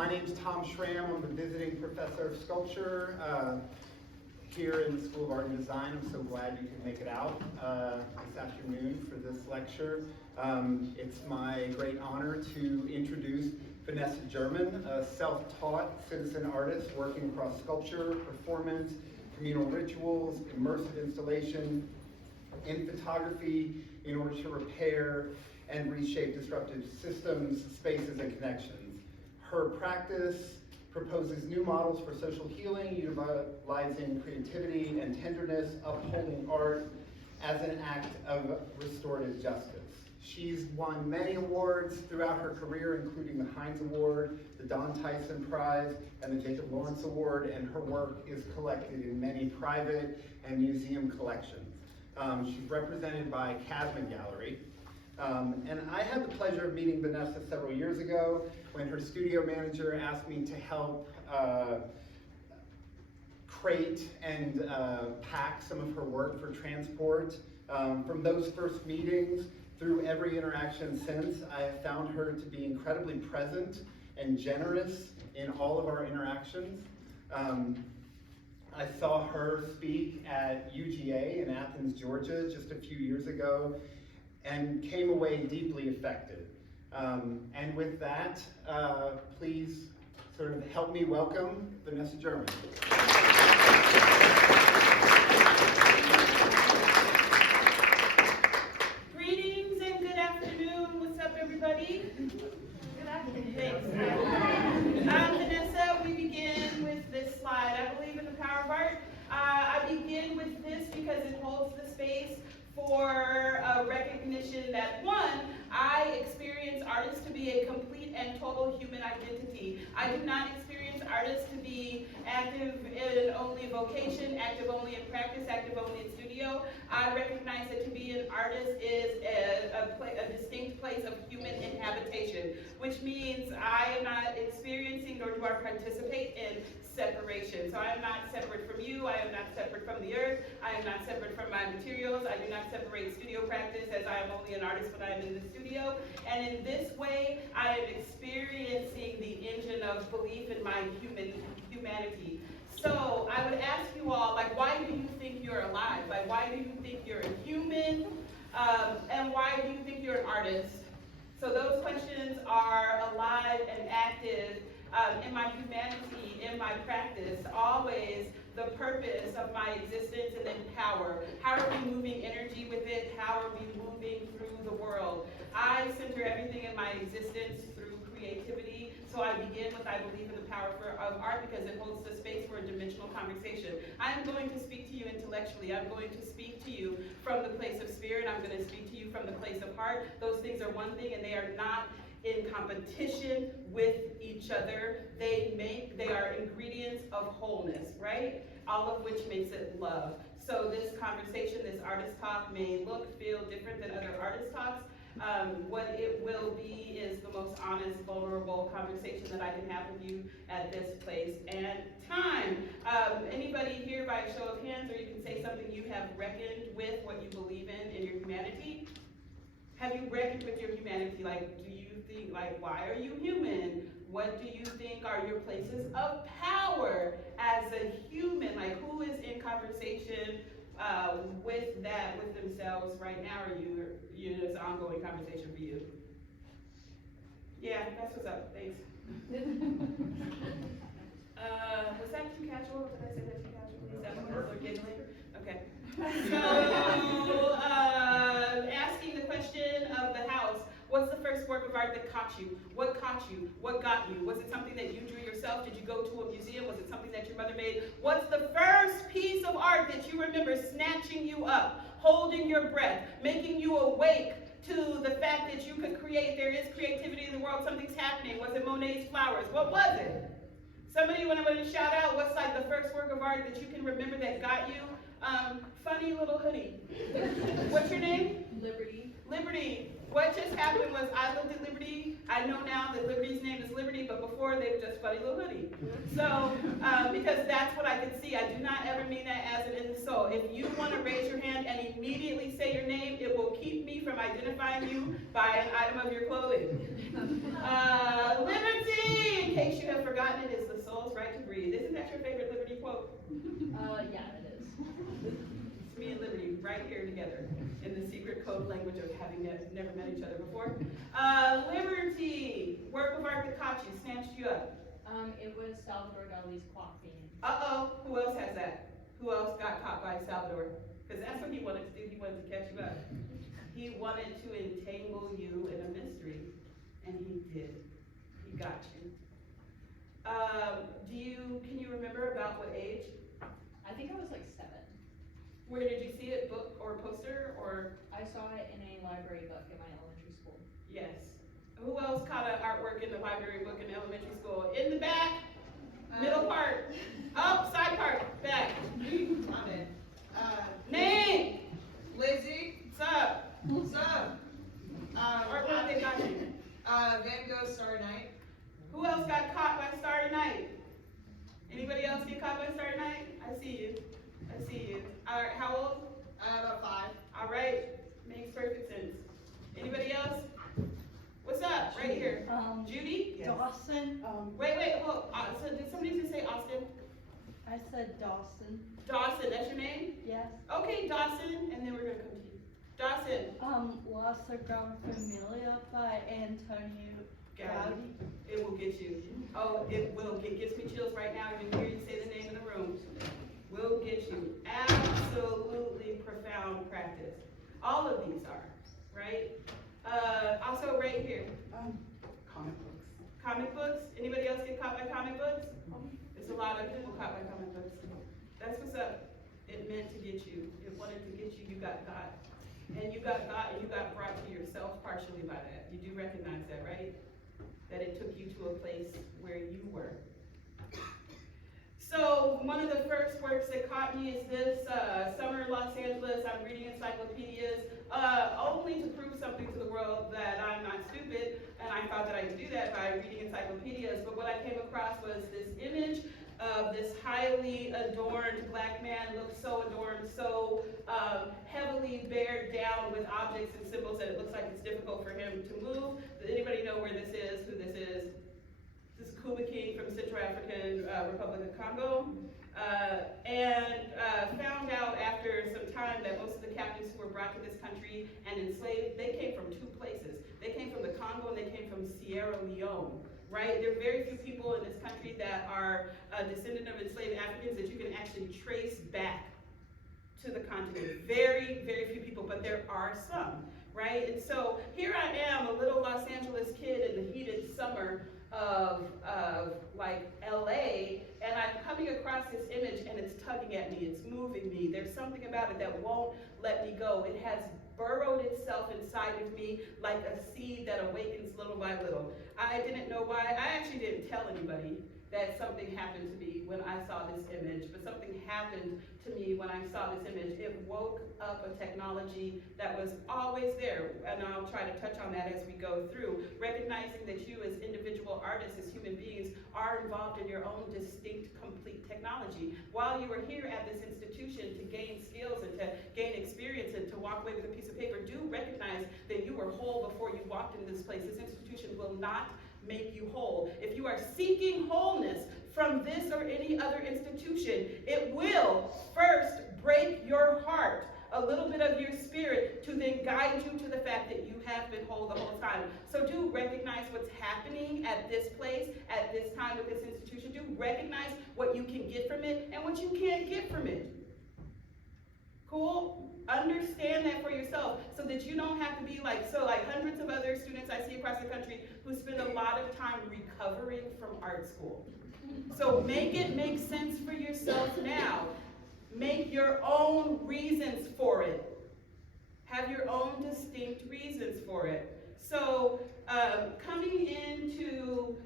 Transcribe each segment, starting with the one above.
My name's Tom Schramm. I'm a visiting professor of sculpture here in the School of Art and Design. I'm so glad you could make it out this afternoon for this lecture. It's my great honor to introduce Vanessa German, a self-taught citizen artist working across sculpture, performance, communal rituals, immersive installation, and photography in order to repair and reshape disruptive systems, spaces, and connections. Her practice proposes new models for social healing, utilizing creativity and tenderness, upholding art as an act of restorative justice. She's won many awards throughout her career, including the Heinz Award, the Don Tyson Prize, and the Jacob Lawrence Award, and her work is collected in many private and museum collections. She's represented by Casman Gallery. And I had the pleasure of meeting Vanessa several years ago when her studio manager asked me to help crate and pack some of her work for transport. From those first meetings through every interaction since, I have found her to be incredibly present and generous in all of our interactions. I saw her speak at UGA in Athens, Georgia just a few years ago and came away deeply affected. And with that, please sort of help me welcome Vanessa German. Greetings and good afternoon. What's up, everybody? Good afternoon. Thanks. I'm Vanessa. We begin with this slide. I believe in the power of art. I begin with this because it holds the space for recognition that, one, I experience artists to be a complete and total human identity. I do not experience artists to be active in only vocation, active only in practice, active only in studio. I recognize that to be an artist is a distinct place of human inhabitation, which means I am not experiencing nor do I participate in separation. So I am not separate from you, I am not separate from the earth, I am not separate from my materials, I do not separate studio practice as I am only an artist when I am in the studio. And in this way, I am experiencing the engine of belief in my humanity. So I would ask you all, like, why do you think you're alive? Like, why do you think you're a human? And why do you think you're an artist? So those questions are alive and active in my humanity, in my practice, always the purpose of my existence, and then power. How are we moving energy with it? How are we moving through the world? I center everything in my existence through creativity. So I begin with, I believe in the power of art because it holds the space for a dimensional conversation. I'm going to speak to you intellectually. I'm going to speak to you from the place of spirit. I'm going to speak to you from the place of heart. Those things are one thing and they are not in competition with each other. They are ingredients of wholeness, right? All of which makes it love. So this conversation, this artist talk may look, feel different than other artist talks. What it will be is the most honest, vulnerable conversation that I can have with you at this place and time. Anybody here by a show of hands, or you can say something you have reckoned with what you believe in your humanity? Have you reckoned with your humanity? Like, do you think, like, why are you human? What do you think are your places of power as a human? Like, who is in conversation with that, with themselves right now? Or it's an ongoing conversation for you? Yeah, that's what's up. Thanks. Was that too casual? Did I say that too casually? Is that what people are giggling? Okay. So, asking the question of the house, what's the first work of art that caught you? What caught you? What got you? Was it something that you drew yourself? Did you go to a museum? Was it something that your mother made? What's the first piece of art that you remember snatching you up, holding your breath, making you awake to the fact that you could create? There is creativity in the world. Something's happening. Was it Monet's flowers? What was it? Somebody want to shout out what's like the first work of art that you can remember that got you? Funny little hoodie. What's your name? Liberty. Liberty. What just happened was I looked at Liberty. I know now that Liberty's name is Liberty, but before they were just Funny Little Hoodie. So, because that's what I could see. I do not ever mean that as an insult. If you want to raise your hand and immediately say your name, it will keep me from identifying you by an item of your clothing. Liberty, in case you have continent is the soul's right to breathe. Isn't that your favorite Liberty quote? Yeah, it is. It's me and Liberty right here together in the secret code language of having never met each other before. Liberty, work of art that caught you, snatched you up. It was Salvador Dali's clock painting. Uh-oh, who else has that? Who else got caught by Salvador? Because that's what he wanted to do, he wanted to catch you up. He wanted to entangle you in a mystery, and he did. He got you. Can you remember about what age? I think I was like 7. Where did you see it, book or poster, or? I saw it in a library book in my elementary school. Yes. Who else caught an artwork in the library book in elementary school? In the back, middle part, oh, side part, back. Name. Lizzie, What's up? what's up? Artwork they got you. Van Gogh, Starry Night. Who else got caught by Starry Night? Anybody else get caught by Starry Night? I see you. I see you. All right, how old? About 5. All right, makes perfect sense. Anybody else? What's up? Right here. Judy? Yes. Dawson. Wait, hold. So did somebody just say Austin? I said Dawson. Dawson, that's your name? Yes. Okay, Dawson, and then we're gonna come to you. Dawson. La Sagrada Familia by Antonio Gaudi. It will get you. Oh, it will. It gets me chills right now even hear you say the name in the room. Will get you. Absolutely profound practice. All of these are, right? Also right here. Comic books. Comic books. Anybody else get caught by comic books? There's a lot of people caught by comic books. That's what's up. It meant to get you. It wanted to get you. You got got. And you got got and you got brought to yourself partially by that. You do recognize that, right? That it took you to a place where you were. So one of the first works that caught me is this, Summer in Los Angeles. I'm reading encyclopedias, only to prove something to the world that I'm not stupid, and I thought that I could do that by reading encyclopedias, but what I came across was this image of this highly adorned black man, looked so adorned, so heavily bared down with objects and symbols that it looks like it's difficult for him to move. Does anybody know where this is, who this is? This is Kuba King from Central African Republic of Congo, and found out after some time that most of the captives who were brought to this country and enslaved, they came from 2 places. They came from the Congo and they came from Sierra Leone, right? There are very few people in this country that are a descendant of enslaved Africans that you can actually trace back to the continent. Very, very few people, but there are some, right? And so here I am, a little Los Angeles kid in the heated summer of like LA, and I'm coming across this image and it's tugging at me, it's moving me. There's something about it that won't let me go. It has burrowed itself inside of me like a seed that awakens little by little. I didn't know why. I actually didn't tell anybody that something happened to me when I saw this image, but something happened to me when I saw this image. It woke up a technology that was always there, and I'll try to touch on that as we go through, recognizing that you as individual artists, as human beings, are involved in your own distinct, complete technology. While you are here at this institution to gain skills and to gain experience and to walk away with a piece of paper, do recognize that you were whole before you walked into this place. This institution will not make you whole. If you are seeking wholeness from this or any other institution, it will first break your heart, a little bit of your spirit, to then guide you to the fact that you have been whole the whole time. So do recognize what's happening at this place, at this time with this institution. Do recognize what you can get from it and what you can't get from it. Cool? Understand that for yourself so that you don't have to be like hundreds of other students I see across the country who spend a lot of time recovering from art school. So make it make sense for yourself now. Make your own reasons for it. Have your own distinct reasons for it. So coming into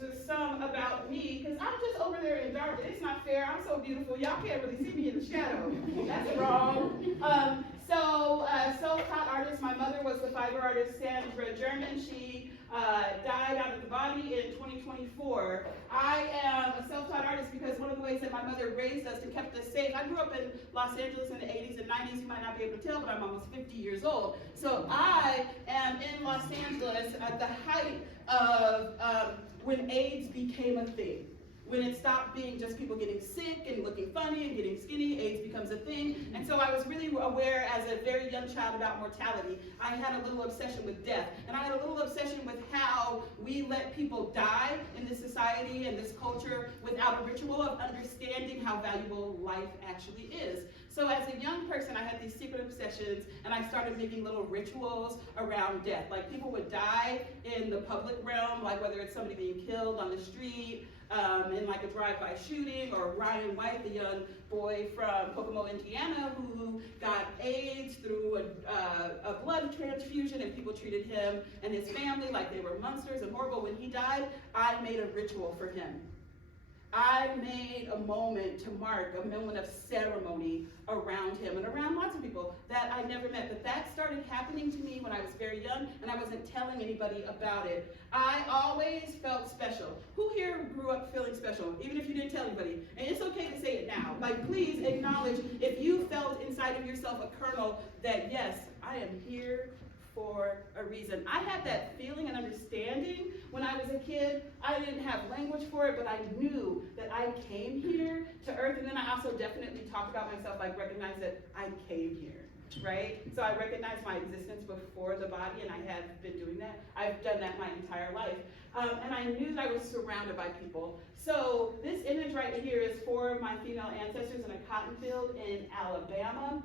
to some about me, because I'm just over there in dark. It's not fair. I'm so beautiful. Y'all can't really see me in the shadow. That's wrong. Self-taught artist. My mother was the fiber artist Sandra German. She died out of the body in 2024. I am a self-taught artist because one of the ways that my mother raised us and kept us safe. I grew up in Los Angeles in the 80s and 90s. You might not be able to tell, but I'm almost 50 years old. So I am in Los Angeles at the height of when AIDS became a thing. When it stopped being just people getting sick and looking funny and getting skinny, AIDS becomes a thing. And so I was really aware as a very young child about mortality. I had a little obsession with death. And I had a little obsession with how we let people die in this society and this culture without a ritual of understanding how valuable life actually is. So as a young person, I had these secret obsessions, and I started making little rituals around death. Like, people would die in the public realm, like whether it's somebody being killed on the street, in like a drive-by shooting, or Ryan White, the young boy from Kokomo, Indiana, who got AIDS through a blood transfusion, and people treated him and his family like they were monsters and horrible. When he died, I made a ritual for him. I made a moment to mark, a moment of ceremony around him and around lots of people that I never met. But that started happening to me when I was very young, and I wasn't telling anybody about it. I always felt special. Who here grew up feeling special, even if you didn't tell anybody? And it's okay to say it now. Like, please acknowledge if you felt inside of yourself a kernel that, yes, I am here for a reason. I had that feeling and understanding when I was a kid. I didn't have language for it, but I knew that I came here to earth. And then I also definitely talked about myself, like recognize that I came here, right? So I recognized my existence before the body, and I have been doing that. I've done that my entire life. And I knew that I was surrounded by people. So this image right here is for my female ancestors in a cotton field in Alabama.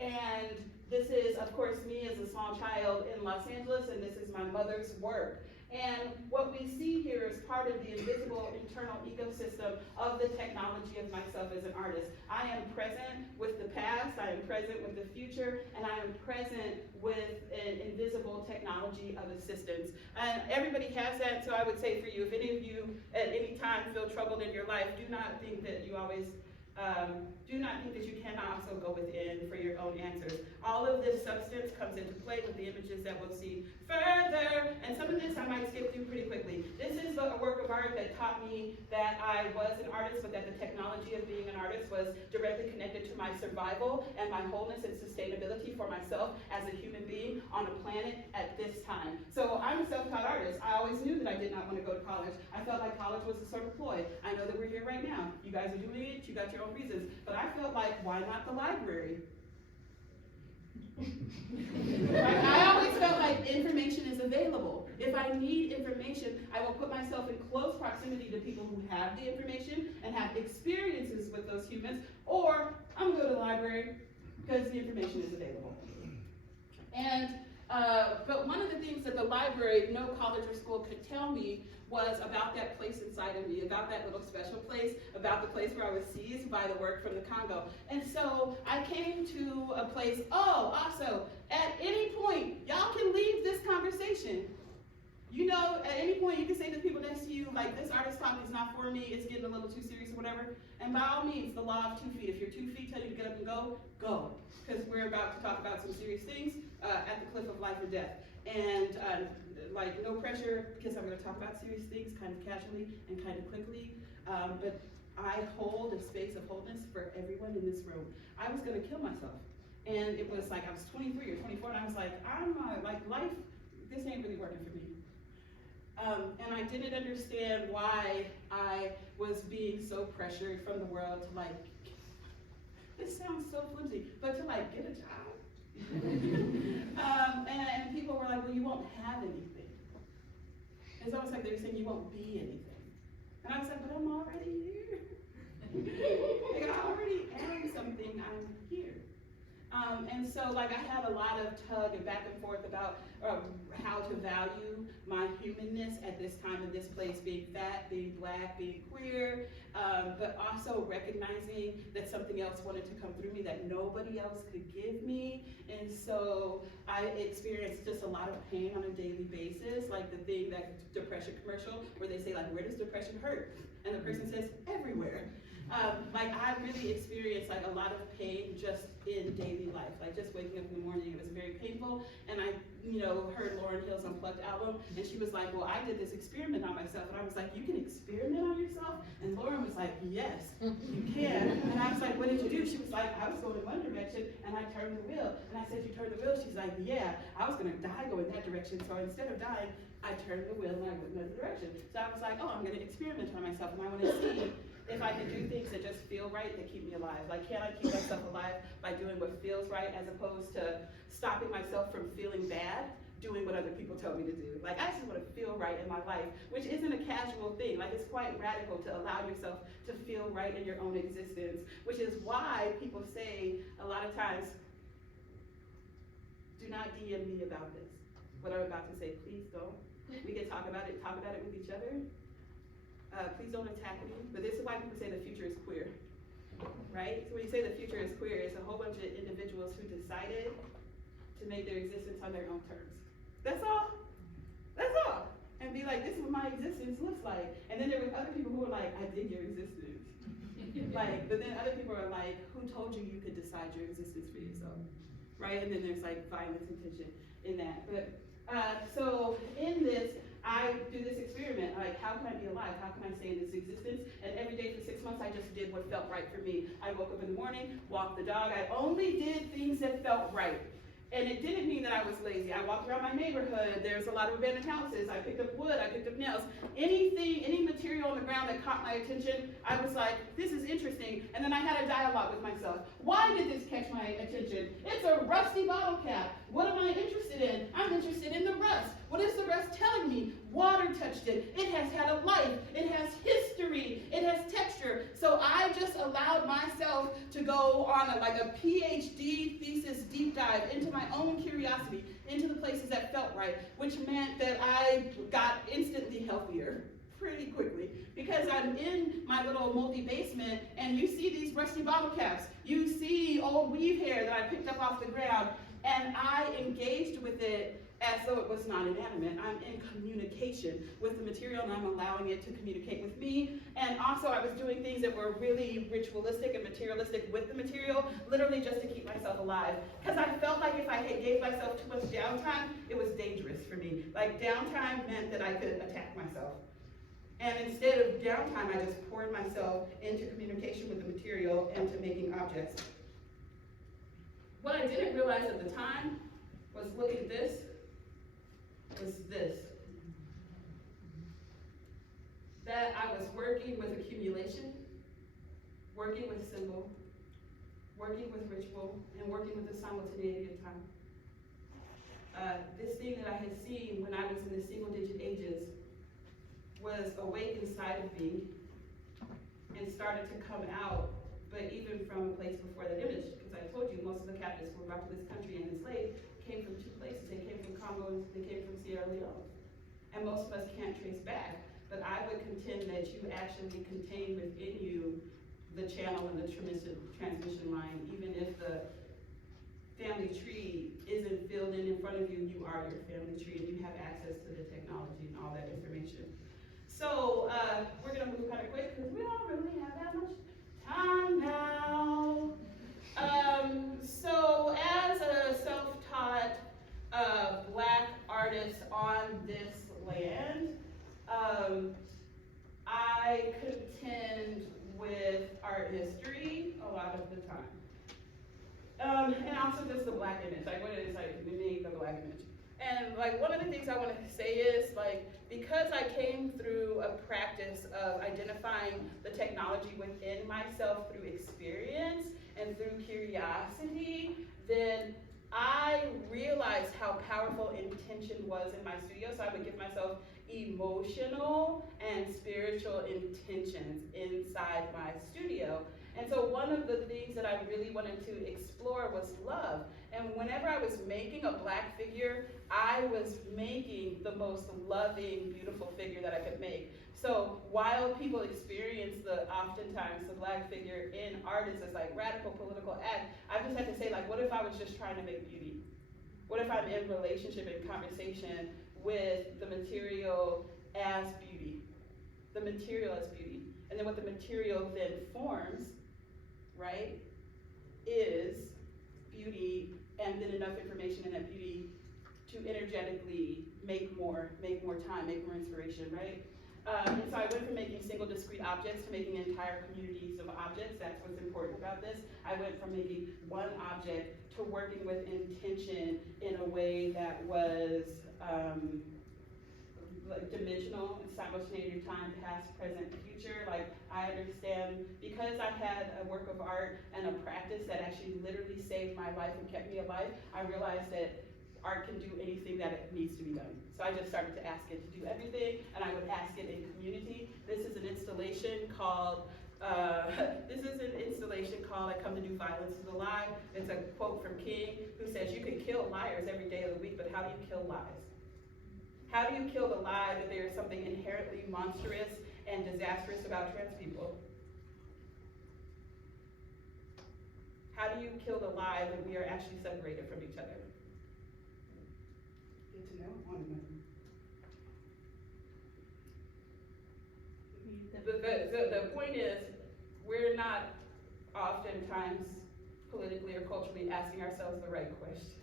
And this is, of course, me as a small child in Los Angeles, and this is my mother's work. And what we see here is part of the invisible internal ecosystem of the technology of myself as an artist. I am present with the past, I am present with the future, and I am present with an invisible technology of assistance. And everybody has that, so I would say for you, if any of you at any time feel troubled in your life, do not think that you always do not think that you cannot also go within for your own answers. All of this substance comes into play with the images that we'll see further, and some of this I might skip through pretty quickly. This is a work of art that taught me that I was an artist, but that the technology of being an artist was directly connected to my survival and my wholeness and sustainability for myself as a human being on a planet at this time. So I'm a self-taught artist. I always knew that I did not want to go to college. I felt like college was a sort of ploy. I know that we're here right now. You guys are doing it. You got your own reasons. But I felt like, why not the library? Right? I always felt like information is available. If I need information, I will put myself in close proximity to people who have the information and have experiences with those humans, or I'm going to go to the library because the information is available. And but one of the things that the library, no college or school could tell me was about that place inside of me, about that little special place, about the place where I was seized by the work from the Congo. And so I came to a place, also, at any point, y'all can leave this conversation. You know, at any point you can say to the people next to you, like, this artist talk is not for me, it's getting a little too serious or whatever. And by all means, the law of 2 feet. If your 2 feet tell you to get up and go, go. Because we're about to talk about some serious things at the cliff of life or death. And like, no pressure, because I'm going to talk about serious things kind of casually and kind of quickly. But I hold a space of wholeness for everyone in this room. I was going to kill myself. And it was like I was 23 or 24, and I was like, life, this ain't really working for me. And I didn't understand why I was being so pressured from the world to, like, this sounds so flimsy, but to, like, get a job. And people were like, well, you won't have anything. It's almost like they were saying you won't be anything. And I was like, but I'm already here. Like, I already am something, I'm here. And so, like, I had a lot of tug and back and forth about how to value my humanness at this time and this place, being fat, being black, being queer, but also recognizing that something else wanted to come through me that nobody else could give me. And so I experienced just a lot of pain on a daily basis, like the thing, that depression commercial where they say, like, where does depression hurt? And the person says, everywhere. Like, I really experienced, like, a lot of pain just in daily life. Like, just waking up in the morning, it was very painful. And I, heard Lauryn Hill's Unplugged album, and she was like, well, I did this experiment on myself. And I was like, you can experiment on yourself? And Lauryn was like, yes, you can. And I was like, what did you do? She was like, I was going in one direction, and I turned the wheel. And I said, you turned the wheel? She's like, yeah, I was going to die going that direction. So instead of dying, I turned the wheel and I went in another direction. So I was like, oh, I'm gonna experiment on myself and I wanna see if I can do things that just feel right, that keep me alive. Like, can I keep myself alive by doing what feels right as opposed to stopping myself from feeling bad, doing what other people tell me to do. Like, I just wanna feel right in my life, which isn't a casual thing. Like, it's quite radical to allow yourself to feel right in your own existence, which is why people say a lot of times, do not DM me about this. What I'm about to say, please don't. We can talk about it with each other. Please don't attack me. But this is why people say the future is queer, right? So when you say the future is queer, it's a whole bunch of individuals who decided to make their existence on their own terms. That's all. That's all. And be like, this is what my existence looks like. And then there were other people who were like, I dig your existence. Like, but then other people are like, who told you you could decide your existence for yourself? Right? And then there's like violence and tension in that. But so in this, I do this experiment, like how can I be alive? How can I stay in this existence? And every day for 6 months, I just did what felt right for me. I woke up in the morning, walked the dog. I only did things that felt right. And it didn't mean that I was lazy. I walked around my neighborhood. There's a lot of abandoned houses. I picked up wood. I picked up nails. Anything, any material on the ground that caught my attention, I was like, this is interesting. And then I had a dialogue with myself. Why did this catch my attention? It's a rusty bottle cap. What am I interested in? I'm interested in the rust. What is the rust telling me? Water touched it. It has had a life. It has history. It has texture. So I just allowed myself to go on a PhD thesis deep dive into my own curiosity, into the places that felt right, which meant that I got instantly healthier pretty quickly because I'm in my little moldy basement and you see these rusty bottle caps. You see old weave hair that I picked up off the ground, and I engaged with it as though it was not inanimate. I'm in communication with the material and I'm allowing it to communicate with me. And also I was doing things that were really ritualistic and materialistic with the material, literally just to keep myself alive. Because I felt like if I gave myself too much downtime, it was dangerous for me. Like downtime meant that I could attack myself. And instead of downtime, I just poured myself into communication with the material and to making objects. What I didn't realize at the time was, look at this, was this. That I was working with accumulation, working with symbol, working with ritual, and working with the simultaneity of time. This thing that I had seen when I was in the single-digit ages was awake inside of me and started to come out, but even from a place before that image, because I told you most of the captives who were brought to this country and enslaved came from two places. They came from Congo and they came from Sierra Leone. And most of us can't trace back, but I would contend that you actually contain within you the channel and the transmission line. Even if the family tree isn't filled in front of you, you are your family tree and you have access to the technology and all that information. So we're gonna move kind of quick because we don't really have that much time now. So as a self-taught Black artist on this land, I contend with art history a lot of the time. And also just the Black image, like what it is like to me, the Black image. And like one of the things I want to say is like, because I came through a practice of identifying the technology within myself through experience and through curiosity, then I realized how powerful intention was in my studio. So I would give myself emotional and spiritual intentions inside my studio. And so one of the things that I really wanted to explore was love. And whenever I was making a Black figure, I was making the most loving, beautiful figure that I could make. So while people experience oftentimes the Black figure in art as like radical political act, I just had to say like, what if I was just trying to make beauty? What if I'm in relationship and conversation with the material as beauty? The material as beauty. And then what the material then forms, right, is beauty, and then enough information in that beauty to energetically make more time, make more inspiration, right? And so I went from making single discrete objects to making entire communities of objects. That's what's important about this. I went from making one object to working with intention in a way that was like dimensional and simultaneous time, past, present, future. Like I understand, because I had a work of art and a practice that actually literally saved my life and kept me alive, I realized that art can do anything that it needs to be done. So I just started to ask it to do everything, and I would ask it in community. This is an installation called I Come to Do Violence to the Lie. It's a quote from King, who says, you can kill liars every day of the week, but how do you kill lies? How do you kill the lie that there is something inherently monstrous and disastrous about trans people? How do you kill the lie that we are actually separated from each other? Get to know one another. The point is, we're not oftentimes politically or culturally asking ourselves the right questions,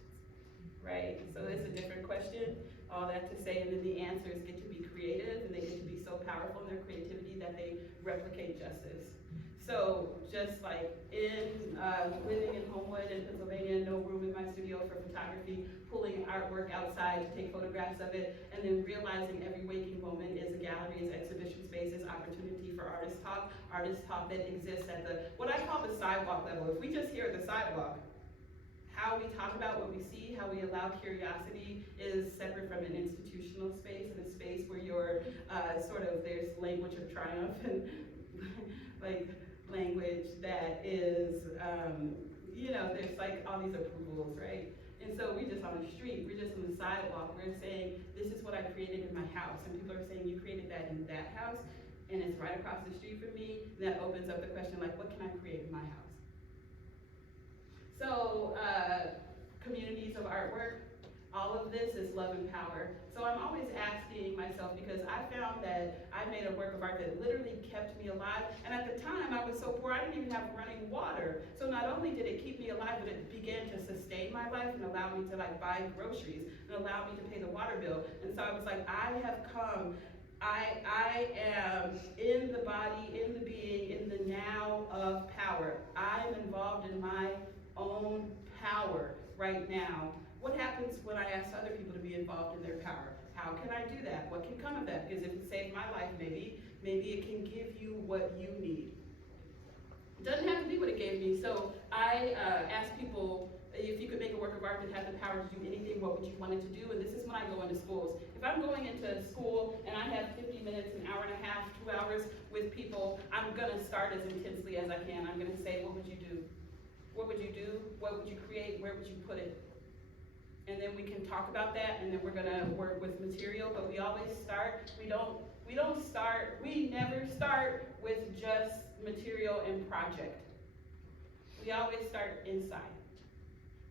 right? So it's a different question, all that to say, and then the answers get to be creative, and they get to be so powerful in their creativity that they replicate justice. So just like in living in Homewood in Pennsylvania, no room in my studio for photography, pulling artwork outside to take photographs of it, and then realizing every waking moment is a gallery, is exhibition space, is opportunity for artist talk that exists at the, what I call the sidewalk level. If we just hear the sidewalk, how we talk about what we see, how we allow curiosity is separate from an institutional space, and a space where you're there's language of triumph and like language that is, there's like all these approvals, right? And so we're just on the street, we're just on the sidewalk, we're saying, this is what I created in my house, and people are saying, you created that in that house, and it's right across the street from me. That opens up the question, like, what can I create in my house? So, communities of artwork, all of this is love and power. So I'm always asking myself, because I found that I made a work of art that literally kept me alive, and at the time I was so poor I didn't even have running water. So not only did it keep me alive, but it began to sustain my life and allow me to like buy groceries and allow me to pay the water bill. And so I was like, I am in the body, in the being, in the now of power. I am involved in my own power right now. What happens when I ask other people to be involved in their power? How can I do that? What can come of that? Because if it saved my life, maybe it can give you what you need. It doesn't have to be what it gave me. So I ask people, if you could make a work of art that had the power to do anything, what would you want it to do? And this is when I go into schools. If I'm going into school and I have 50 minutes, an hour and a half, 2 hours with people, I'm gonna start as intensely as I can. I'm gonna say, what would you do? What would you do? What would you create? Where would you put it? And then we can talk about that, and then we're gonna work with material, but we always start, we never start with just material and project. We always start inside.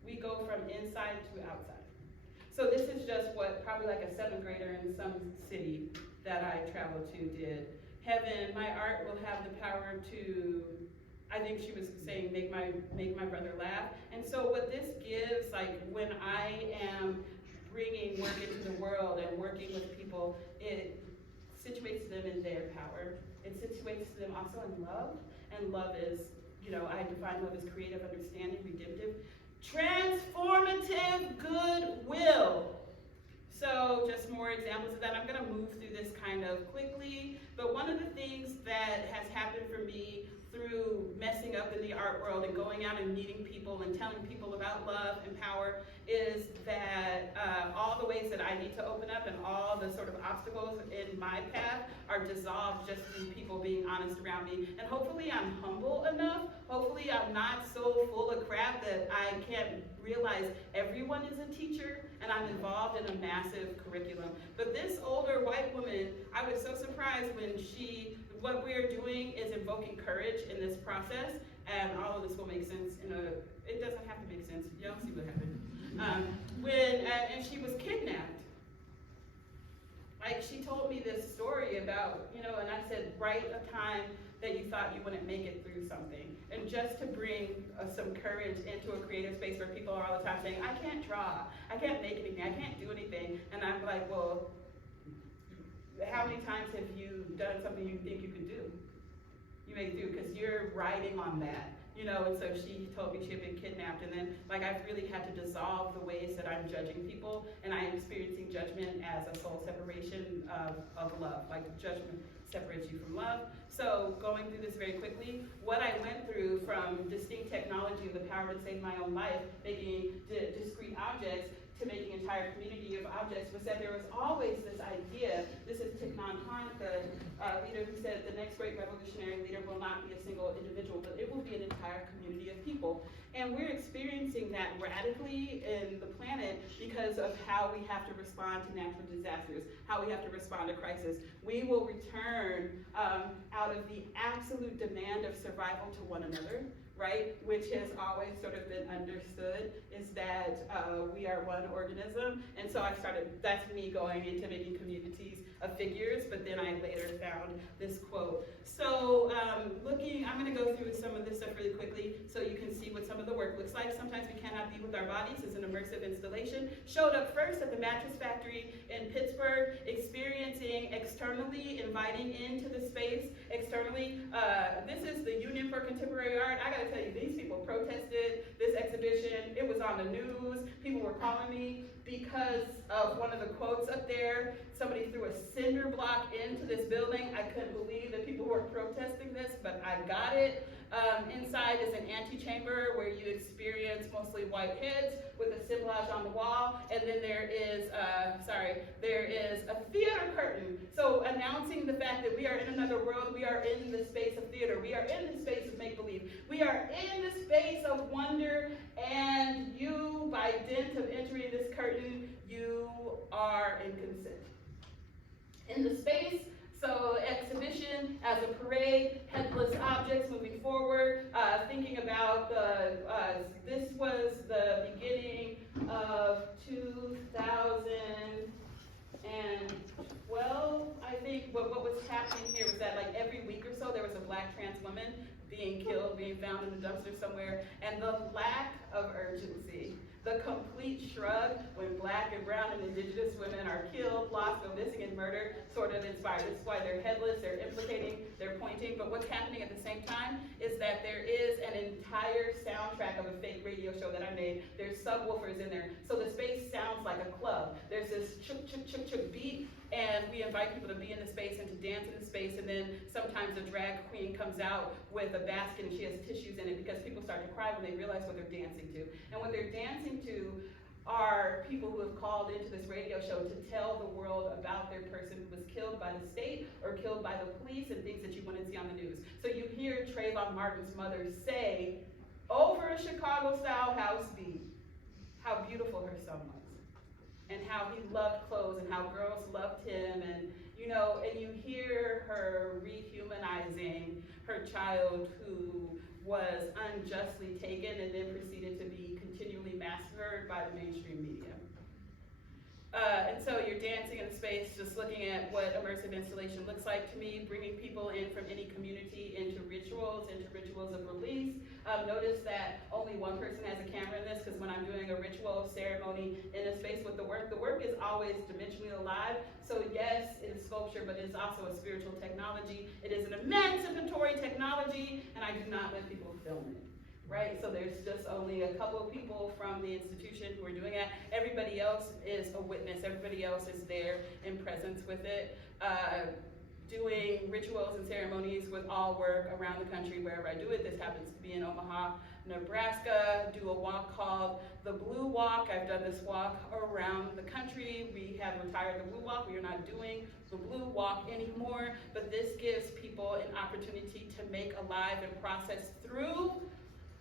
We go from inside to outside. So this is just what probably like a 7th grader in some city that I traveled to did. Heaven, my art will have the power to, I think she was saying, make my brother laugh. And so what this gives, like when I am bringing work into the world and working with people, it situates them in their power. It situates them also in love. And love is, I define love as creative, understanding, redemptive, transformative goodwill. So just more examples of that. I'm gonna move through this kind of quickly, but one of the things that has happened for me through messing up in the art world and going out and meeting people and telling people about love and power is that all the ways that I need to open up and all the sort of obstacles in my path are dissolved just through people being honest around me. And hopefully I'm humble enough, hopefully I'm not so full of crap that I can't realize everyone is a teacher and I'm involved in a massive curriculum. But this older white woman, I was so surprised when what we're doing is invoking courage in this process, and all of this will make sense it doesn't have to make sense, y'all see what happened. And she was kidnapped. Like, she told me this story about, and I said, write a time that you thought you wouldn't make it through something. And just to bring some courage into a creative space where people are all the time saying, I can't draw, I can't make anything, I can't do anything. And I'm like, well, how many times have you done something you think you could do? You make it through, because you're riding on that. you know, and so she told me she had been kidnapped, and then, like, I've really had to dissolve the ways that I'm judging people, and I am experiencing judgment as a soul separation of love, like judgment separates you from love. So going through this very quickly, what I went through from distinct technology of the power to save my own life, making discrete objects, to making an entire community of objects, was that there was always this idea. This is Thich Nhat Hanh, the leader who said the next great revolutionary leader will not be a single individual, but it will be an entire community of people. And we're experiencing that radically in the planet because of how we have to respond to natural disasters, how we have to respond to crisis. We will return out of the absolute demand of survival to one another, right? Which has always sort of been understood, is that we are one organism. And so I started, that's me going into making communities of figures, but then I later found this quote. So I'm gonna go through some of this stuff really quickly so you can see what some of the work looks like. Sometimes we cannot be with our bodies. It's an immersive installation. Showed up first at the Mattress Factory in Pittsburgh, experiencing externally, inviting into the space externally. This is the Union for Contemporary Art. I gotta tell you, these people protested this exhibition. It was on the news. People were calling me because of one of the quotes up there. Somebody threw a cinder block into this building. I couldn't believe that people were protesting this, but I got it. Inside is an antechamber where you experience mostly white heads with assemblage on the wall, and then there is a theater curtain. So announcing the fact that we are in another world, we are in the space of theater, we are in the space of make-believe, we are in the space of wonder, and you, by dint of entering this curtain, you are in consent. In the space, so exhibition as a parade, headless objects moving forward, thinking about this was the beginning of 2012, I think. But what was happening here was that like every week or so there was a black trans woman being killed, being found in a dumpster somewhere, and the lack of urgency, the complete shrug when black and brown and indigenous women are killed, lost, go missing, and murdered sort of inspired. This is why they're headless, they're implicating, they're pointing. But what's happening at the same time is that there is an entire soundtrack of a fake radio show that I made. There's subwoofers in there. So the space sounds like a club. There's this chuk, chuk, chuk, chuk beat, and we invite people to be in the space and to dance in the space, and then sometimes a drag queen comes out with a basket and she has tissues in it because people start to cry when they realize what they're dancing to. And what they're dancing to are people who have called into this radio show to tell the world about their person who was killed by the state or killed by the police and things that you wouldn't see on the news. So you hear Trayvon Martin's mother say over a Chicago-style house beat how beautiful her son was, and how he loved clothes, and how girls loved him, and and you hear her rehumanizing her child who was unjustly taken and then proceeded to be continually massacred by the mainstream media. And so you're dancing in space, just looking at what immersive installation looks like to me, bringing people in from any community into rituals of release. Notice that only one person has a camera in this, because when I'm doing a ritual ceremony in a space with the work is always dimensionally alive. So yes, it is sculpture, but it is also a spiritual technology. It is an emancipatory technology, and I do not let people film it. Right, so there's just only a couple of people from the institution who are doing it. Everybody else is a witness. Everybody else is there in presence with it. Doing rituals and ceremonies with all work around the country wherever I do it. This happens to be in Omaha, Nebraska. Do a walk called the Blue Walk. I've done this walk around the country. We have retired the Blue Walk. We are not doing the Blue Walk anymore, but this gives people an opportunity to make alive and process through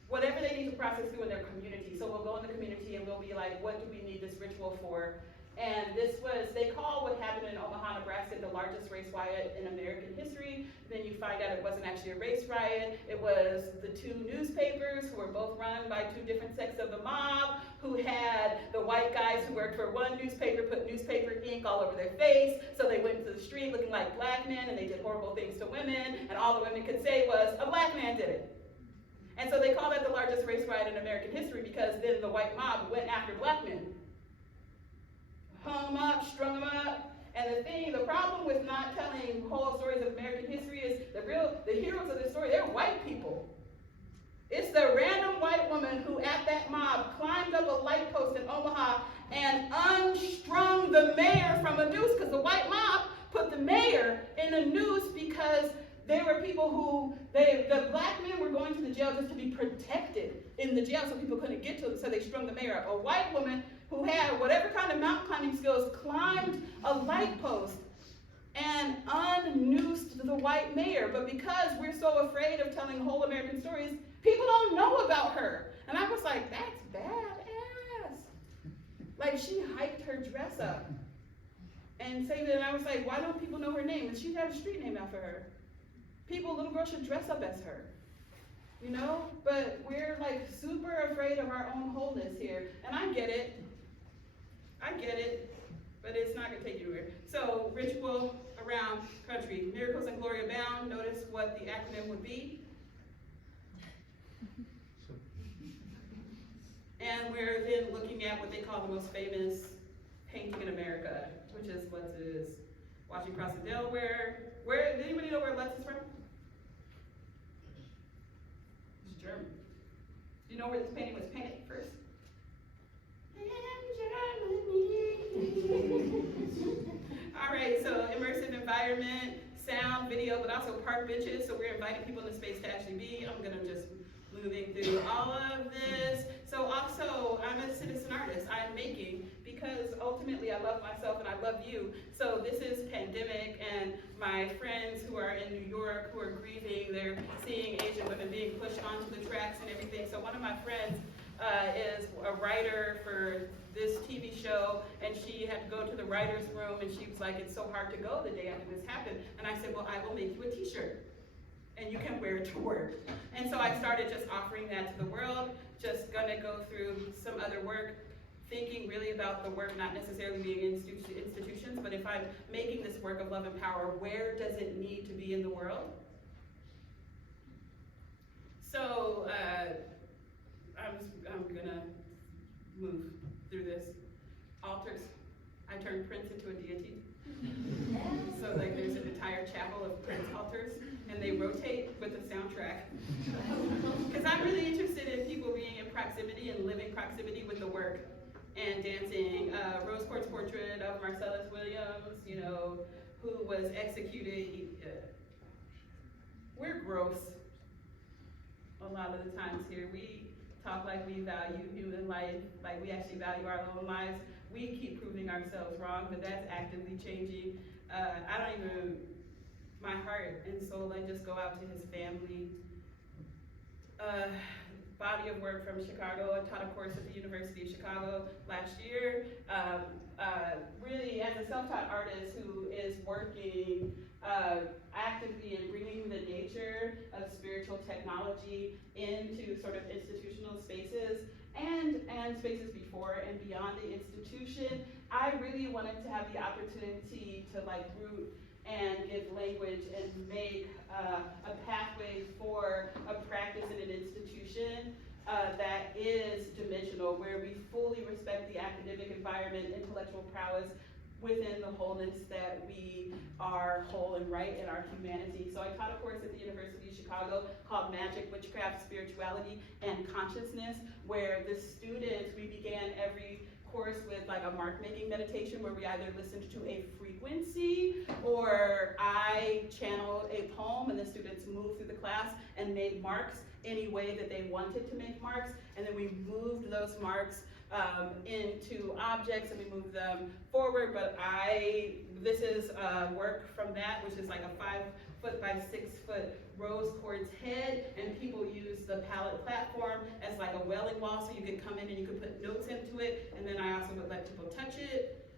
whatever they need to process through in their community. So we'll go in the community and we'll be like, what do we need this ritual for? And this was, they call what happened in Omaha, Nebraska, the largest race riot in American history. Then you find out it wasn't actually a race riot. It was the two newspapers who were both run by two different sects of the mob, who had the white guys who worked for one newspaper put newspaper ink all over their face. So they went into the street looking like black men, and they did horrible things to women. And all the women could say was, a black man did it. And so they call that the largest race riot in American history, because then the white mob went after black men. Hung them up, strung them up. And the problem with not telling whole stories of American history is the heroes of this story, they're white people. It's the random white woman who at that mob climbed up a light post in Omaha and unstrung the mayor from a noose, because the white mob put the mayor in a noose because there were people who, the black men were going to the jail just to be protected in the jail so people couldn't get to them, so they strung the mayor up. A white woman who had whatever kind of mountain climbing skills climbed a light post and unnoosed the white mayor. But because we're so afraid of telling whole American stories, people don't know about her. And I was like, that's badass. Like, she hiked her dress up and saved it. And I was like, why don't people know her name? And she had a street name after her. Little girls should dress up as her. You know? But we're like super afraid of our own wholeness here. And I get it. But it's not gonna take you anywhere. So, ritual around country. Miracles and glory abound. Notice what the acronym would be. And we're then looking at what they call the most famous painting in America, which is Lutz is Watching Across the Delaware. Where, does anybody know where Lutz is from? It's German. Do you know where this painting was painted first? All right, so immersive environment, sound, video, but also park benches. So we're inviting people in the space to actually be. I'm gonna just moving through all of this. So also, I'm a citizen artist. I'm making because ultimately I love myself and I love you. So this is pandemic, and my friends who are in New York who are grieving, they're seeing Asian women being pushed onto the tracks and everything. So one of my friends is a writer for this TV show, and she had to go to the writer's room, and she was like, it's so hard to go the day after this happened. And I said, well, I will make you a t-shirt, and you can wear it to work. And so I started just offering that to the world, just gonna go through some other work, thinking really about the work not necessarily being in institutions, but if I'm making this work of love and power, where does it need to be in the world? So I'm gonna move through this. Altars. I turned Prince into a deity. So like there's an entire chapel of Prince altars, and they rotate with the soundtrack. Because I'm really interested in people being in proximity and living proximity with the work and dancing. Rose Quartz portrait of Marcellus Williams, you know, who was executed. We're gross a lot of the times here. We talk like we value human life, like we actually value our own lives. We keep proving ourselves wrong, but that's actively changing. I don't even, my heart and soul, I just go out to his family. Body of work from Chicago. I taught a course at the University of Chicago last year. Really, as a self-taught artist who is working actively in bringing the nature of spiritual technology into sort of institutional spaces and spaces before and beyond the institution, I really wanted to have the opportunity to like root and give language and make a pathway for a practice in an institution that is dimensional, where we fully respect the academic environment, intellectual prowess, within the wholeness that we are whole and right in our humanity. So I taught a course at the University of Chicago called Magic, Witchcraft, Spirituality, and Consciousness, where the students, we began every course with like a mark-making meditation where we either listened to a frequency or I channeled a poem, and the students moved through the class and made marks any way that they wanted to make marks, and then we moved those marks into objects and we moved them forward. But this is work from that, which is like a 5 foot by 6 foot rose quartz head, and people use the palette platform as like a welling wall, so you could come in and you could put notes into it, and then I also would let people touch it.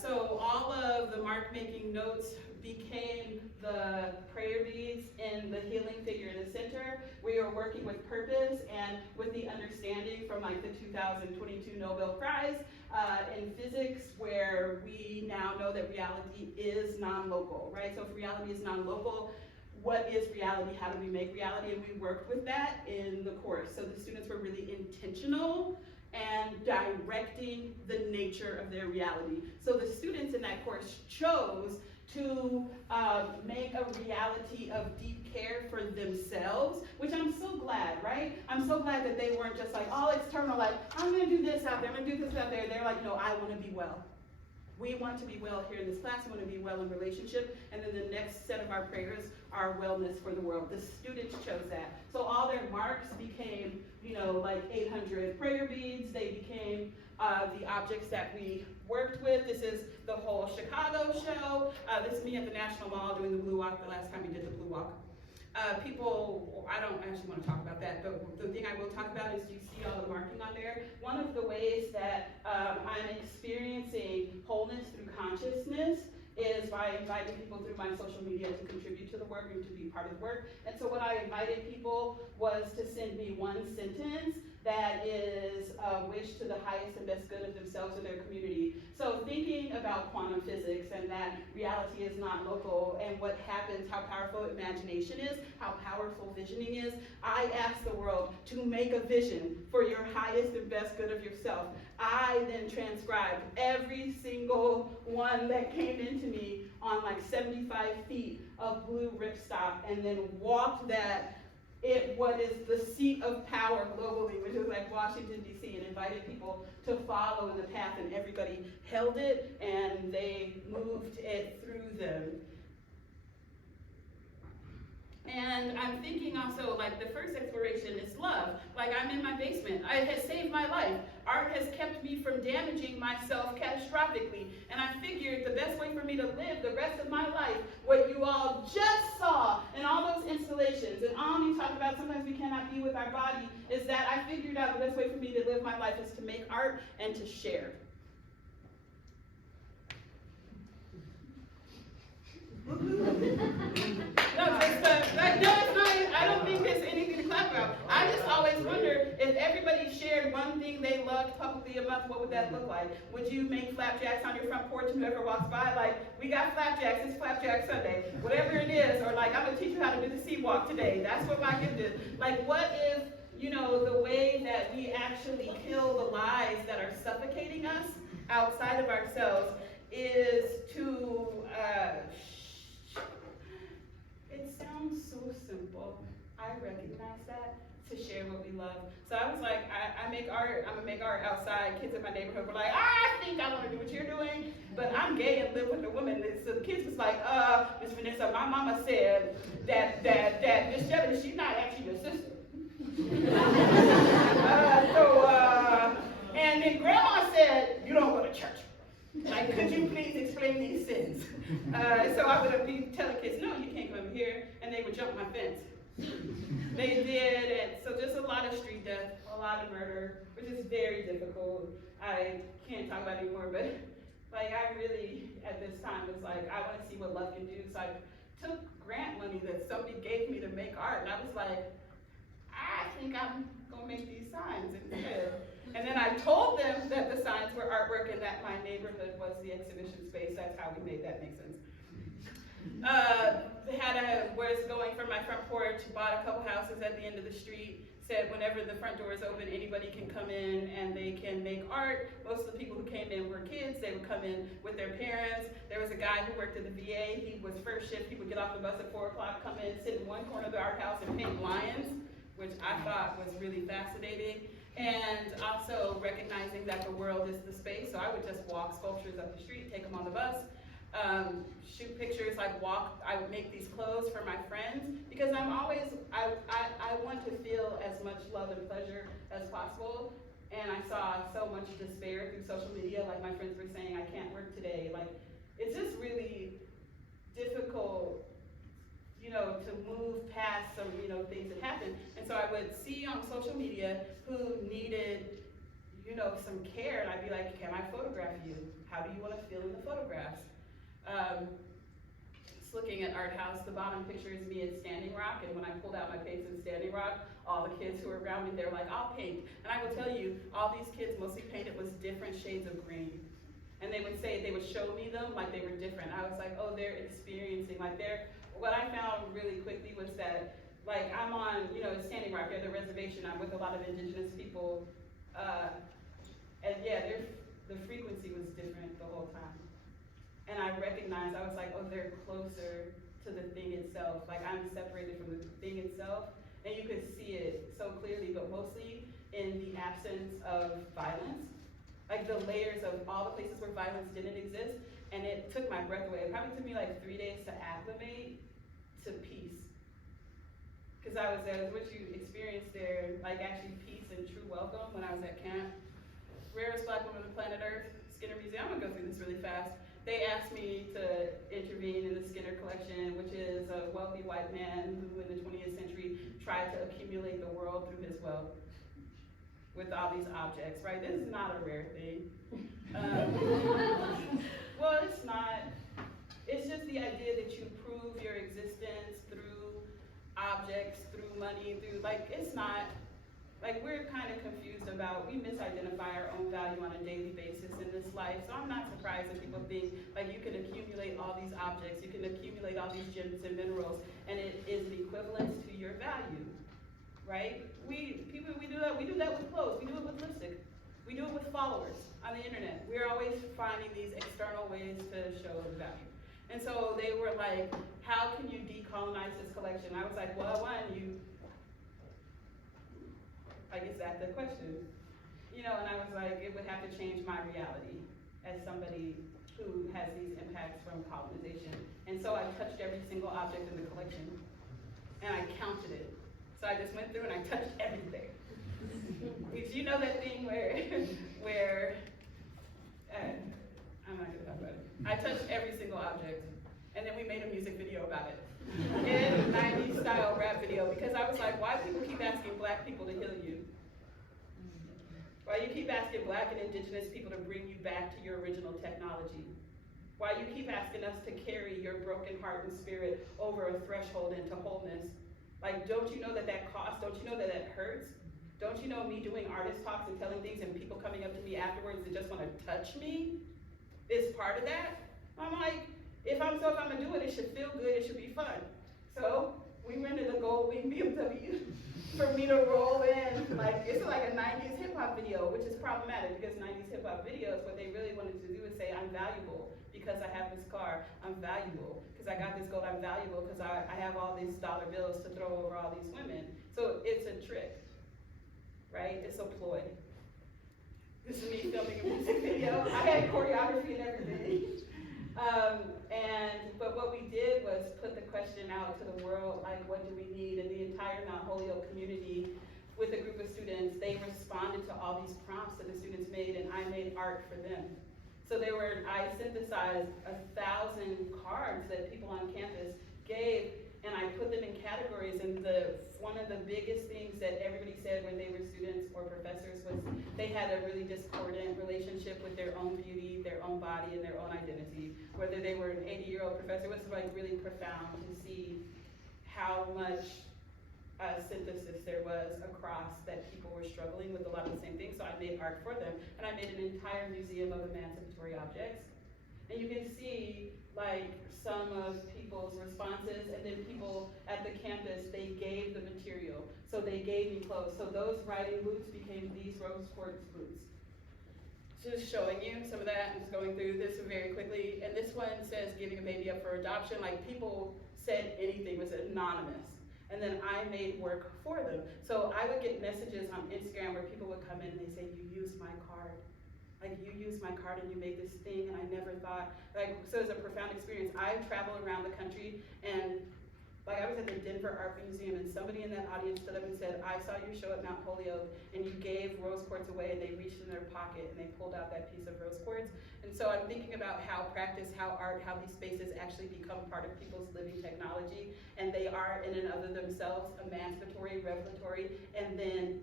So all of the mark making notes became the prayer beads in the healing figure in the center. We are working with purpose and with the understanding from like the 2022 Nobel Prize in physics, where we now know that reality is non-local, right? So if reality is non-local, what is reality? How do we make reality? And we worked with that in the course. So the students were really intentional and directing the nature of their reality. So the students in that course chose to make a reality of deep care for themselves, which I'm so glad, right? I'm so glad that they weren't just like all external, like, I'm gonna do this out there, I'm gonna do this out there. They're like, no, I wanna be well. We want to be well here in this class, we want to be well in relationship, and then the next set of our prayers are wellness for the world. The students chose that. So all their marks became, like 800 prayer beads. They became the objects that we worked with. This is the whole Chicago show. This is me at the National Mall doing the Blue Walk the last time we did the Blue Walk. People, I don't actually want to talk about that, but the thing I will talk about is, you see all the marking on there? One of the ways that I'm experiencing wholeness through consciousness is by inviting people through my social media to contribute to the work and to be part of the work. And so what I invited people was to send me one sentence that is a wish to the highest and best good of themselves and their community. So thinking about quantum physics and that reality is not local, and what happens, how powerful imagination is, how powerful visioning is, I ask the world to make a vision for your highest and best good of yourself. I then transcribed every single one that came into me on like 75 feet of blue ripstop, and then walked that what is the seat of power globally, which is like Washington, D.C., and invited people to follow in the path, and everybody held it, and they moved it through them. And I'm thinking also, like, the first exploration is love. Like, I'm in my basement. It has saved my life. Art has kept me from damaging myself catastrophically. And I figured the best way for me to live the rest of my life, what you all just saw in all those installations, and Ami talked about sometimes we cannot be with our body, is that I figured out the best way for me to live my life is to make art and to share. I don't think there's anything to clap about. I just always wonder, if everybody shared one thing they loved publicly a month, what would that look like? Would you make flapjacks on your front porch and whoever walks by, like, we got flapjacks, it's Flapjack Sunday, whatever it is, or like, I'm gonna teach you how to do the sea walk today, that's what my gift is. Like, what if, the way that we actually kill the lies that are suffocating us outside of ourselves is to, it sounds so simple. I recognize that, to share what we love. So I was like, I make art, I'm gonna make art outside. Kids in my neighborhood were like, I think I wanna do what you're doing, but I'm gay and live with a woman. So the kids was like, Miss Vanessa, my mama said that Miss Shelley, she's not actually your sister. And then grandma said, you don't go to church. Like, could you please explain these sins? So I would be telling kids, no, you can't come here, and they would jump my fence. They did, and so just a lot of street death, a lot of murder, which is very difficult. I can't talk about it anymore, but like, I really, at this time, was like, I want to see what love can do. So I took grant money that somebody gave me to make art, and I was like, I think I'm gonna make these signs instead. And then I told them that the signs were artwork and that my neighborhood was the exhibition space. That's how we made that make sense. Was going from my front porch, bought a couple houses at the end of the street, said whenever the front door is open, anybody can come in and they can make art. Most of the people who came in were kids. They would come in with their parents. There was a guy who worked at the VA. He was first shift. He would get off the bus at 4 o'clock, come in, sit in one corner of the art house and paint lions, which I thought was really fascinating. And also recognizing that the world is the space. So I would just walk sculptures up the street, take them on the bus, shoot pictures, I would make these clothes for my friends, because I want to feel as much love and pleasure as possible. And I saw so much despair through social media, like my friends were saying, I can't work today. Like, it's just really difficult, to move past some, things that happen. And so I would see on social media who needed, some care, and I'd be like, can I photograph you? How do you want to feel in the photographs? Just looking at Art House, the bottom picture is me at Standing Rock, and when I pulled out my paints in Standing Rock, all the kids who were around me, they were like, I'll paint. And I will tell you, all these kids mostly painted was different shades of green. And they would show me them like they were different. I was like, oh, they're experiencing, what I found really quickly was that, like, I'm on, Standing Rock, at the reservation, I'm with a lot of indigenous people, and yeah, the frequency was different the whole time. And I recognized, I was like, oh, they're closer to the thing itself. Like, I'm separated from the thing itself. And you could see it so clearly, but mostly in the absence of violence. Like the layers of all the places where violence didn't exist, and it took my breath away. It probably took me like 3 days to acclimate to peace. Because I was there, what you experienced there, like actually peace and true welcome when I was at camp. Rarest Black woman on the planet Earth, Skinner Museum. I'm gonna go through this really fast. They asked me to intervene in the Skinner collection, which is a wealthy white man who in the 20th century tried to accumulate the world through his wealth with all these objects, right? This is not a rare thing. Well, it's not. It's just the idea that you prove your existence through objects, through money, through, like, it's not, like, we're kind of confused about, we misidentify our own value on a daily basis in this life. So I'm not surprised that people think, like, you can accumulate all these objects, you can accumulate all these gems and minerals, and it is an equivalence to your value, right? We do that with clothes, we do it with lipstick, we do it with followers on the internet. We're always finding these external ways to show the value. And so they were like, how can you decolonize this collection? I was like, well, one, is that the question? You know, and I was like, it would have to change my reality as somebody who has these impacts from colonization. And so I touched every single object in the collection, and I counted it. So I just went through and I touched everything. Did you know that thing where I'm not gonna talk about it. I touched every single object, and then we made a music video about it. In 90s style rap video, because I was like, why do people keep asking Black people to heal you? Why you keep asking Black and Indigenous people to bring you back to your original technology? Why you keep asking us to carry your broken heart and spirit over a threshold into wholeness? Like, don't you know that that costs? Don't you know that that hurts? Don't you know me doing artist talks and telling things and people coming up to me afterwards that just want to touch me is part of that? I'm like, if I'm gonna do it, it should feel good, it should be fun. So we rented a gold wing BMW for me to roll in, like, it's like a 90s hip hop video, which is problematic because 90s hip hop videos, what they really wanted to do is say, I'm valuable because I have this car, I'm valuable because I got this gold, I'm valuable because I have all these dollar bills to throw over all these women. So it's a trick, right? It's a ploy. This is me filming a music video. I had choreography and everything. But what we did was put the question out to the world, like, what do we need? And the entire Mount Holyoke community, with a group of students, they responded to all these prompts that the students made, and I made art for them. So I synthesized 1,000 cards that people on campus gave, and I put them in categories, and one of the biggest things that everybody said when they were students or professors was they had a really discordant relationship with their own beauty, their own body, and their own identity. Whether they were an 80-year-old professor, it was like really profound to see how much synthesis there was across that people were struggling with a lot of the same things. So I made art for them, and I made an entire museum of emancipatory objects. And you can see like some of people's responses, and then people at the campus, they gave the material. So they gave me clothes. So those riding boots became these rose quartz boots. Just showing you some of that, and just going through this very quickly. And this one says giving a baby up for adoption. Like, people said anything, was anonymous. And then I made work for them. So I would get messages on Instagram where people would come in and they say, you used my card. Like, you used my card and you made this thing, and I never thought, like, so it was a profound experience. I traveled around the country, and like, I was at the Denver Art Museum, and somebody in that audience stood up and said, I saw your show at Mount Holyoke, and you gave rose quartz away, and they reached in their pocket, and they pulled out that piece of rose quartz. And so I'm thinking about how practice, how art, how these spaces actually become part of people's living technology, and they are in and of themselves emancipatory, revelatory, and then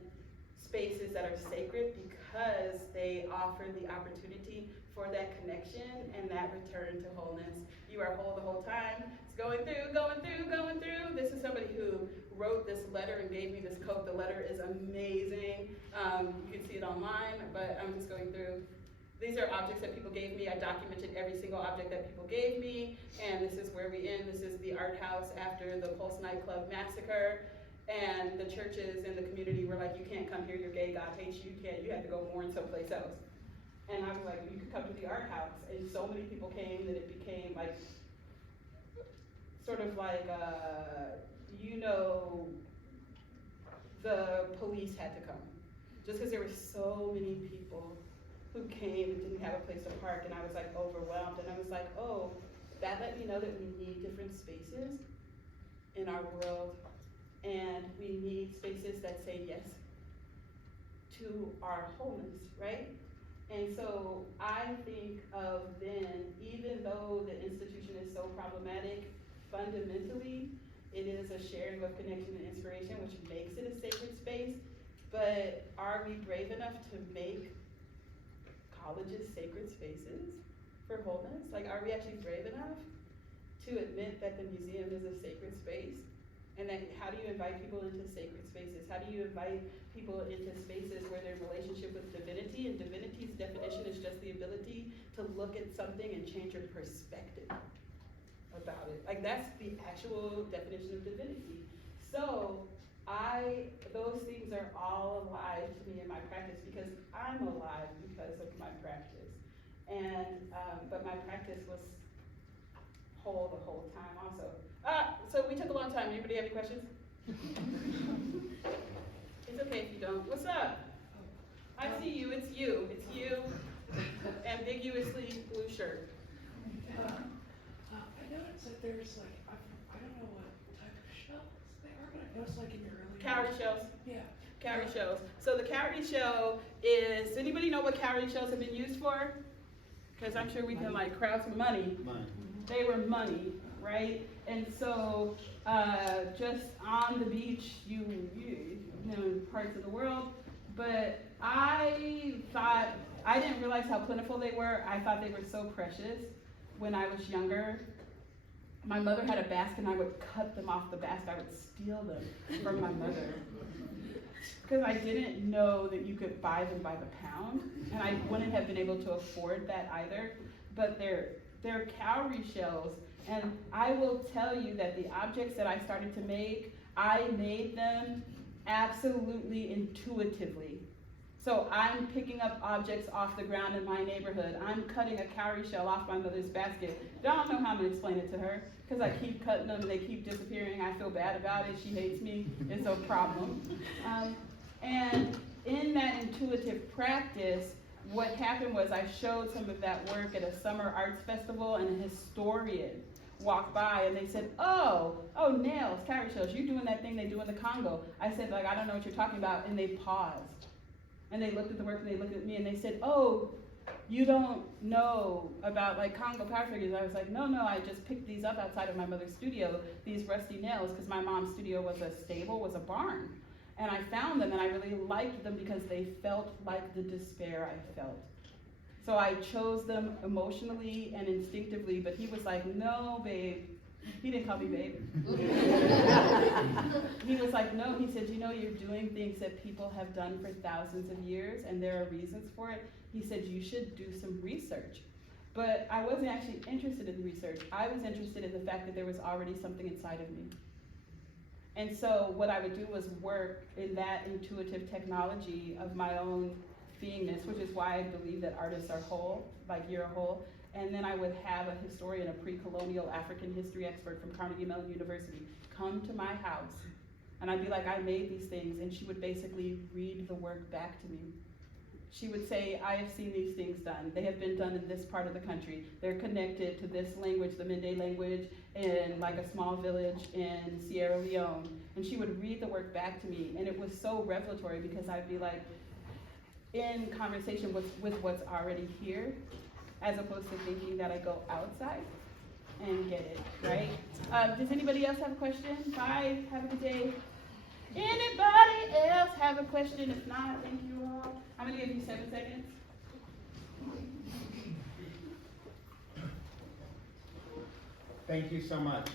spaces that are sacred because they offer the opportunity for that connection and that return to wholeness. You are whole the whole time. It's going through, going through, going through. This is somebody who wrote this letter and gave me this coat. The letter is amazing. You can see it online, but I'm just going through. These are objects that people gave me. I documented every single object that people gave me, and this is where we end. This is the art house after the Pulse nightclub massacre. And the churches and the community were like, you can't come here, you're gay, God hates you, you have to go mourn someplace else. And I was like, you could come to the art house, and so many people came that it became like, sort of like, the police had to come. Just because there were so many people who came and didn't have a place to park, and I was like overwhelmed, and I was like, oh, that let me know that we need different spaces in our world, and we need spaces that say yes to our wholeness, right? And so I think of then, even though the institution is so problematic, fundamentally, it is a sharing of connection and inspiration, which makes it a sacred space. But are we brave enough to make colleges sacred spaces for wholeness? Like, are we actually brave enough to admit that the museum is a sacred space? And then how do you invite people into sacred spaces? How do you invite people into spaces where their relationship with divinity, and divinity's definition is just the ability to look at something and change your perspective about it. Like, that's the actual definition of divinity. So those things are all alive to me in my practice, because I'm alive because of my practice. And, but my practice was whole the whole time also. So we took a long time. Anybody have any questions? It's okay if you don't. What's up? I see you. It's you. It's you. Ambiguously blue shirt. I noticed that there's like, I don't know what type of shells they are, but I noticed like in your early Cowrie shells. Yeah. Cowrie shells. So the cowrie shell is, does anybody know what cowrie shells have been used for? Because I'm sure we can like crowd some money. They were money, right? And so just on the beach, you know, parts of the world, but I didn't realize how plentiful they were. I thought they were so precious when I was younger. My mother had a basket, and I would cut them off the basket. I would steal them from my mother, because I didn't know that you could buy them by the pound, and I wouldn't have been able to afford that either. But they're cowrie shells, and I will tell you that the objects that I started to make, I made them absolutely intuitively. So I'm picking up objects off the ground in my neighborhood. I'm cutting a cowrie shell off my mother's basket. I don't know how I'm gonna explain it to her, because I keep cutting them and they keep disappearing. I feel bad about it. She hates me. It's a problem. And in that intuitive practice, what happened was I showed some of that work at a summer arts festival, and a historian walked by and they said, oh, nails, cowrie shells, you doing that thing they do in the Congo. I said, like, I don't know what you're talking about. And they paused. And they looked at the work and they looked at me and they said, oh, you don't know about like Congo power figures. I was like, no, I just picked these up outside of my mother's studio, these rusty nails, because my mom's studio was a stable, was a barn. And I found them and I really liked them because they felt like the despair I felt. So I chose them emotionally and instinctively, but he was like, no, babe. He didn't call me babe. He was like, no, he said, you know, you're doing things that people have done for thousands of years, and there are reasons for it. He said, you should do some research. But I wasn't actually interested in research. I was interested in the fact that there was already something inside of me. And so what I would do was work in that intuitive technology of my own beingness, which is why I believe that artists are whole, like you're a whole. And then I would have a historian, a pre-colonial African history expert from Carnegie Mellon University, come to my house. And I'd be like, I made these things. And she would basically read the work back to me. She would say, I have seen these things done. They have been done in this part of the country. They're connected to this language, the Mende language, in like a small village in Sierra Leone. And she would read the work back to me. And it was so revelatory, because I'd be like in conversation with what's already here, as opposed to thinking that I go outside and get it, right? Does anybody else have a question? Bye, have a good day. Anybody else have a question? If not, thank you all. I'm gonna give you 7 seconds. Thank you so much.